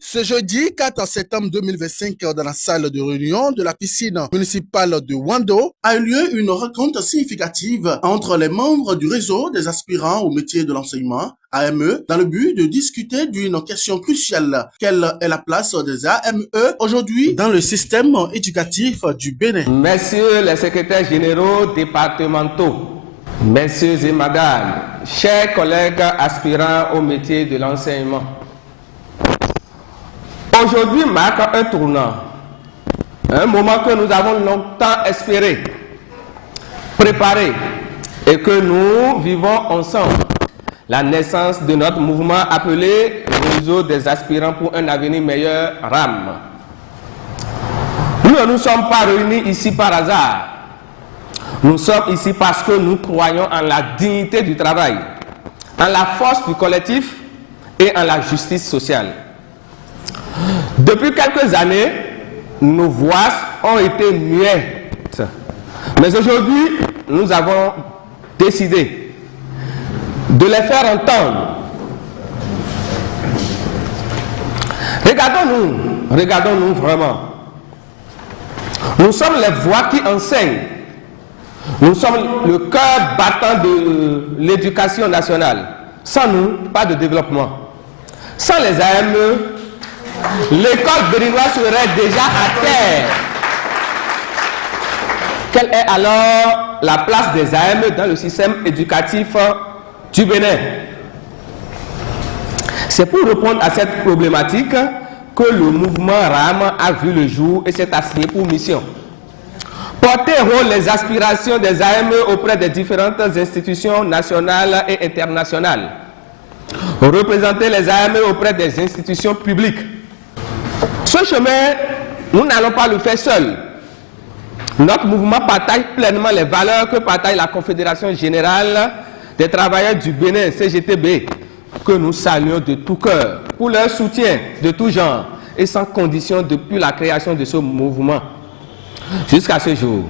Ce jeudi 4 septembre 2025, dans la salle de réunion de la piscine municipale de Wando, a eu lieu une rencontre significative entre les membres du réseau des aspirants au métier de l'enseignement, AME, dans le but de discuter d'une question cruciale. Quelle est la place des AME aujourd'hui dans le système éducatif du Bénin? Messieurs les secrétaires généraux départementaux, messieurs et madame, chers collègues aspirants au métier de l'enseignement, aujourd'hui marque un tournant, un moment que nous avons longtemps espéré, préparé et que nous vivons ensemble. La naissance de notre mouvement appelé Réseau des aspirants pour un avenir meilleur, RAM. Nous ne nous sommes pas réunis ici par hasard. Nous sommes ici parce que nous croyons en la dignité du travail, en la force du collectif et en la justice sociale. Depuis quelques années, nos voix ont été muettes. Mais aujourd'hui, nous avons décidé de les faire entendre. Regardons-nous vraiment. Nous sommes les voix qui enseignent. Nous sommes le cœur battant de l'éducation nationale. Sans nous, pas de développement. Sans les AME, l'école béninoise serait déjà à terre. Quelle est alors la place des AME dans le système éducatif du Bénin? C'est pour répondre à cette problématique que le mouvement RAM a vu le jour et s'est assigné pour mission. Porter haut les aspirations des AME auprès des différentes institutions nationales et internationales. Représenter les AME auprès des institutions publiques. Ce chemin, nous n'allons pas le faire seul. Notre mouvement partage pleinement les valeurs que partage la Confédération Générale des Travailleurs du Bénin, CGTB, que nous saluons de tout cœur pour leur soutien de tout genre et sans condition depuis la création de ce mouvement jusqu'à ce jour.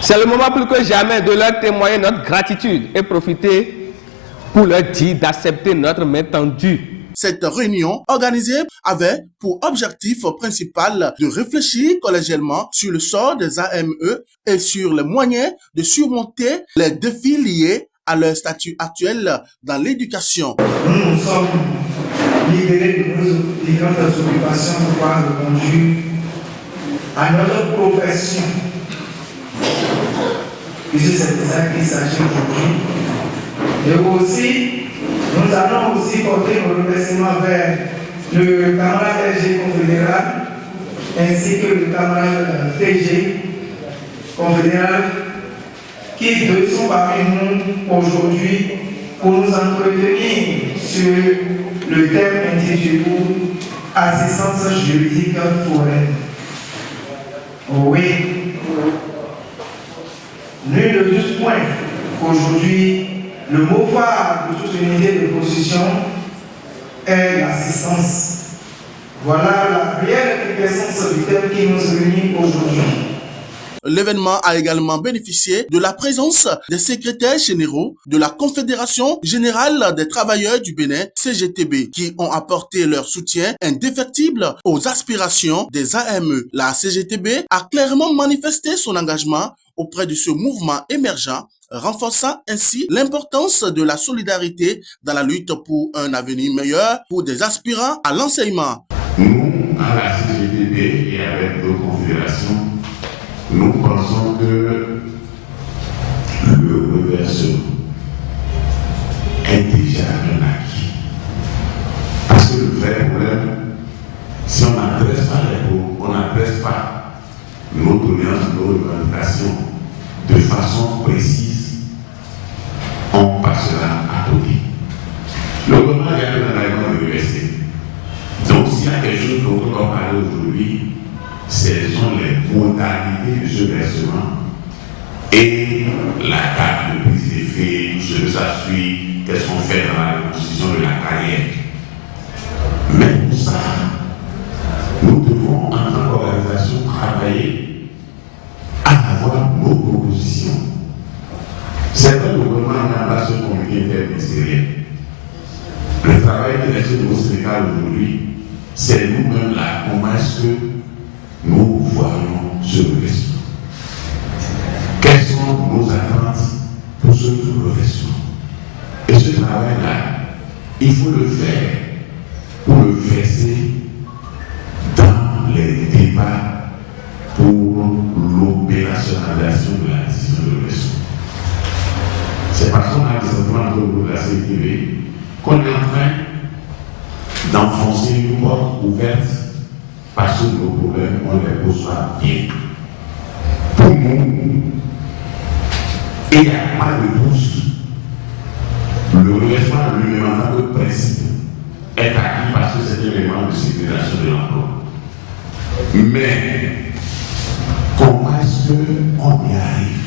C'est le moment plus que jamais de leur témoigner notre gratitude et profiter pour leur dire d'accepter notre main tendue. Cette réunion organisée avait pour objectif principal de réfléchir collégialement sur le sort des AME et sur les moyens de surmonter les défis liés à leur statut actuel dans l'éducation. Nous nous sommes libérés de nos différentes occupations pour pouvoir reconduire à notre profession. Puisque c'est de ça qu'il s'agit aujourd'hui. Et aussi, nous allons aussi porter nos remerciements vers le camarade RG confédéral ainsi que le camarade TG confédéral qui sont parmi nous aujourd'hui pour nous entretenir sur le thème intitulé Assistance juridique foraine. Oui, nul ne doute point qu'aujourd'hui, le mot phare de toute unité de position est l'assistance. Voilà la réelle quintessence du thème qui nous réunit aujourd'hui. L'événement a également bénéficié de la présence des secrétaires généraux de la Confédération Générale des Travailleurs du Bénin, CGTB, qui ont apporté leur soutien indéfectible aux aspirations des AME. La CGTB a clairement manifesté son engagement auprès de ce mouvement émergent, renforçant ainsi l'importance de la solidarité dans la lutte pour un avenir meilleur pour des aspirants à l'enseignement. Nous, à la CGTB et avec d'autres confédérations, nous pensons que le reversement est déjà un acquis. Parce que le vrai problème, si on n'adresse pas les mots, on n'adresse pas nos doléances, nos revendications de façon précise, on passera à côté. Le gouvernement a gagné un règlement de l'UST. Donc s'il y a quelque chose dont on va parler aujourd'hui, ce sont les modalités de ce versement et la date de prise d'effet, tout ce que ça suit, qu'est-ce qu'on fait dans la reconstitution de la carrière. Mais pour ça, nous devons, en tant qu'organisation, travailler à avoir nos propositions Le travail qui est fait au Sénégal aujourd'hui, c'est nous-mêmes là, comment est-ce que nous voyons ce revêtement. Quelles sont nos attentes pour ce revêtement? Et ce travail-là, il faut le faire pour le verser dans les débats pour l'opérationnalisation de la décision de revêtement. C'est parce qu'on a des sentiments de la CTV qu'on est en train d'enfoncer une porte ouverte parce que nos problèmes, on les pose pas bien. Pour nous, il n'y a pas de bourse. Le revêtement lui-même en tant que principe est acquis parce que c'est un élément de sécurisation de l'emploi. Mais comment est-ce qu'on y arrive?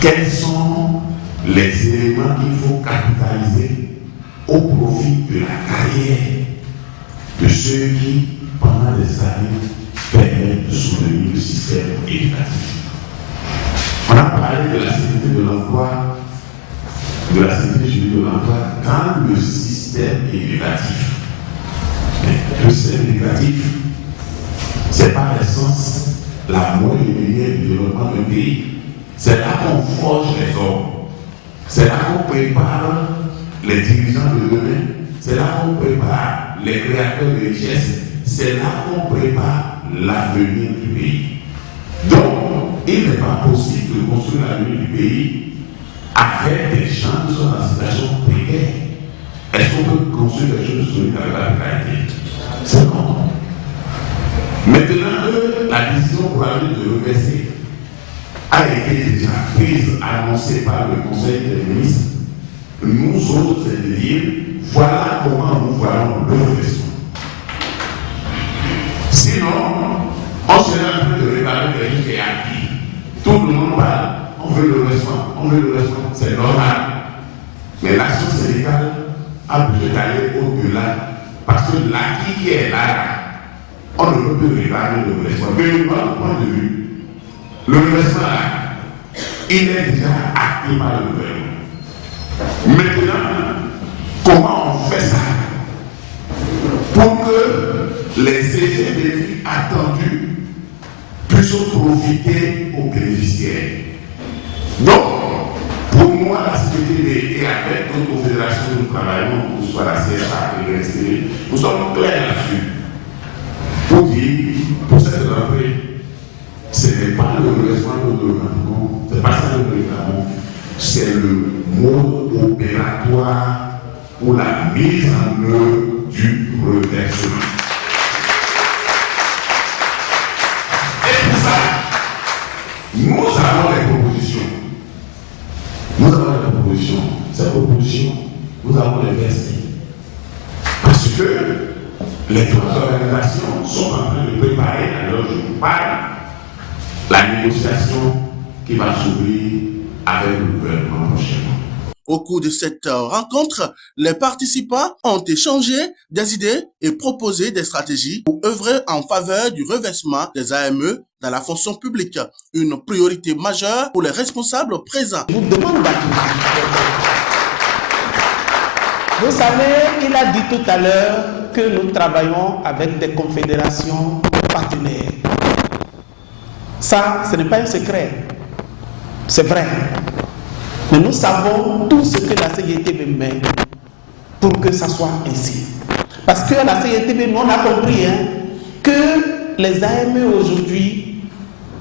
Quels sont les éléments qu'il faut capitaliser au profit de la carrière de ceux qui, pendant des années, permettent de soutenir le système éducatif? On a parlé de la sécurité de l'emploi, de la sécurité juridique de l'emploi dans le système éducatif. Mais le système éducatif, c'est par essence la moelle épinière du développement d'un pays. C'est là qu'on forge les hommes. C'est là qu'on prépare les dirigeants de demain. C'est là qu'on prépare les créateurs de richesses. C'est là qu'on prépare l'avenir du pays. Donc, il n'est pas possible de construire l'avenir du pays avec des gens qui sont en situation précaire. Est-ce qu'on peut construire des choses solides avec la précarité? C'est non. Maintenant que la décision pour aller de reverser a été déjà prise, annoncée par le Conseil des ministres, nous autres, c'est de dire, voilà comment nous voyons le reversement. Sinon, on serait en train de réparer quelque chose qui est acquis. Tout le monde parle, on veut le reversement, c'est normal. Mais l'action syndicale a besoin d'aller au-delà, parce que l'acquis qui est là, on ne peut plus réparer le reversement. Mais de notre point de vue, le reversement là, il est déjà acté par le gouvernement. Maintenant, comment on fait ça pour que les effets bénéfiques attendus puissent profiter aux bénéficiaires? Donc, pour moi, la CPTB et avec d'autres confédérations que nous travaillons, que ce soit la CFA et le STV, nous sommes clairs là-dessus. Pour dire, pour cette rentrée, ce n'est pas le redressement que nous demandons, ce n'est pas ça que nous réclamons, c'est le mode opératoire pour la mise en œuvre du reversement. Et pour ça, nous avons des propositions. Ces propositions, nous avons les versées. Parce que les trois organisations sont en train de préparer, alors je vous parle, la négociation qui va s'ouvrir avec le gouvernement prochainement. Au cours de cette rencontre, les participants ont échangé des idées et proposé des stratégies pour œuvrer en faveur du reversement des AME dans la fonction publique, une priorité majeure pour les responsables présents. Je vous demande vous savez, il a dit tout à l'heure que nous travaillons avec des confédérations partenaires. Ça, ce n'est pas un secret. C'est vrai. Mais nous savons tout ce que la CGTB met pour que ça soit ainsi. Parce que la CGTB, nous on a compris que les AME aujourd'hui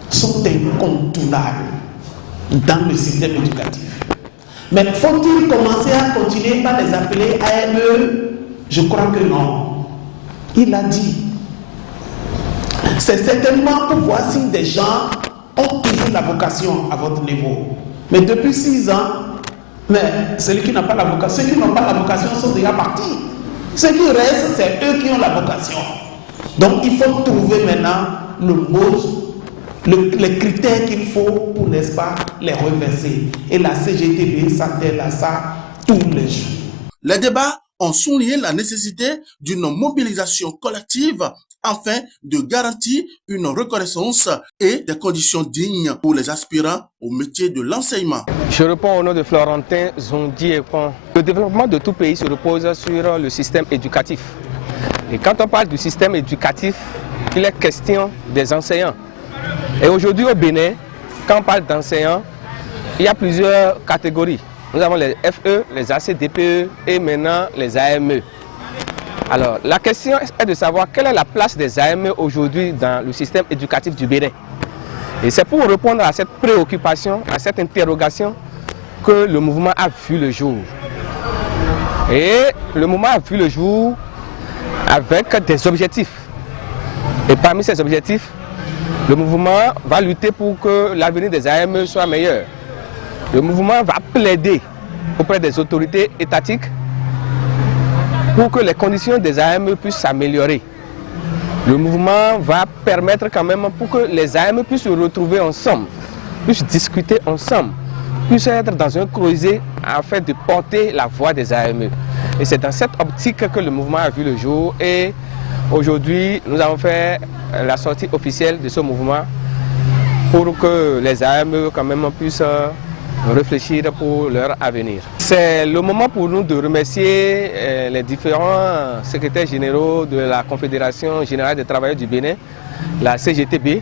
sont incontournables dans le système éducatif. Mais faut-il commencer à continuer par les appeler AME? Je crois que non. Il a dit. C'est certainement pour voir si des gens ont toujours la vocation à votre niveau. Mais depuis 6 ans, mais celui qui n'a pas la vocation, ceux qui n'ont pas la vocation sont déjà partis. Ceux qui restent, c'est eux qui ont la vocation. Donc il faut trouver maintenant le mot, les critères qu'il faut pour, n'est-ce pas, les reverser. Et la CGTB s'attelle à ça tous les jours. Les débats ont souligné la nécessité d'une mobilisation collective afin de garantir une reconnaissance et des conditions dignes pour les aspirants au métier de l'enseignement. Je réponds au nom de Florentin Zondiepon. Le développement de tout pays se repose sur le système éducatif. Et quand on parle du système éducatif, il est question des enseignants. Et aujourd'hui au Bénin, quand on parle d'enseignants, il y a plusieurs catégories. Nous avons les FE, les ACDPE et maintenant les AME. Alors, la question est de savoir quelle est la place des AME aujourd'hui dans le système éducatif du Bénin. Et c'est pour répondre à cette préoccupation, à cette interrogation, que le mouvement a vu le jour. Et le mouvement a vu le jour avec des objectifs. Et parmi ces objectifs, le mouvement va lutter pour que l'avenir des AME soit meilleur. Le mouvement va plaider auprès des autorités étatiques pour que les conditions des AME puissent s'améliorer. Le mouvement va permettre quand même pour que les AME puissent se retrouver ensemble, puissent discuter ensemble, puissent être dans un creuset afin de porter la voix des AME. Et c'est dans cette optique que le mouvement a vu le jour. Et aujourd'hui, nous avons fait la sortie officielle de ce mouvement pour que les AME quand même puissent réfléchir pour leur avenir. C'est le moment pour nous de remercier les différents secrétaires généraux de la Confédération Générale des Travailleurs du Bénin, la CGTB,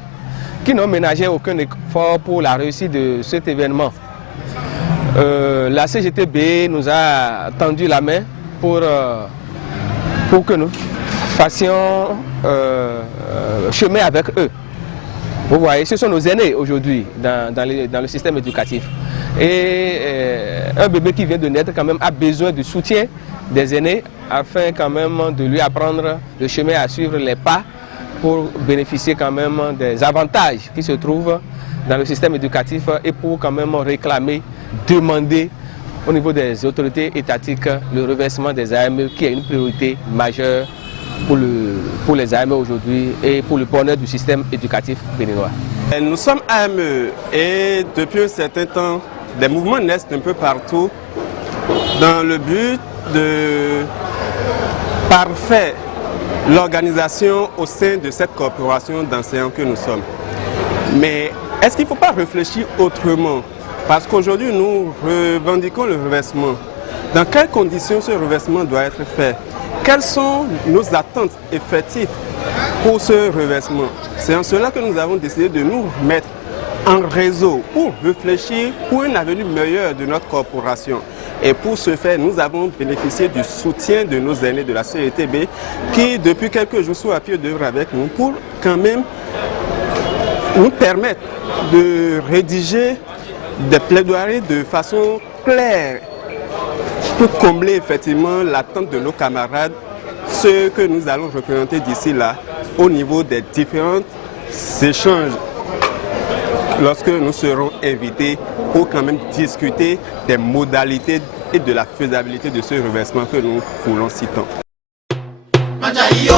qui n'ont ménagé aucun effort pour la réussite de cet événement. La CGTB nous a tendu la main pour que nous fassions chemin avec eux. Vous voyez, ce sont nos aînés aujourd'hui dans le système éducatif. Et un bébé qui vient de naître quand même a besoin du soutien des aînés afin quand même de lui apprendre le chemin à suivre, les pas pour bénéficier quand même des avantages qui se trouvent dans le système éducatif et pour quand même réclamer, demander au niveau des autorités étatiques le reversement des AME qui est une priorité majeure pour les AME aujourd'hui et pour le bonheur du système éducatif béninois. Nous sommes AME et depuis un certain temps, des mouvements naissent un peu partout dans le but de parfaire l'organisation au sein de cette corporation d'enseignants que nous sommes. Mais est-ce qu'il ne faut pas réfléchir autrement? Parce qu'aujourd'hui, nous revendiquons le reversement. Dans quelles conditions ce reversement doit être fait? Quelles sont nos attentes effectives pour ce reversement? C'est en cela que nous avons décidé de nous mettre en réseau pour réfléchir pour un avenir meilleur de notre corporation. Et pour ce faire, nous avons bénéficié du soutien de nos aînés de la CETB qui, depuis quelques jours, sont à pied d'œuvre avec nous pour quand même nous permettre de rédiger des plaidoiries de façon claire pour combler effectivement l'attente de nos camarades, ce que nous allons représenter d'ici là au niveau des différents échanges lorsque nous serons invités pour quand même discuter des modalités et de la faisabilité de ce reversement que nous voulons si tant. Majayo,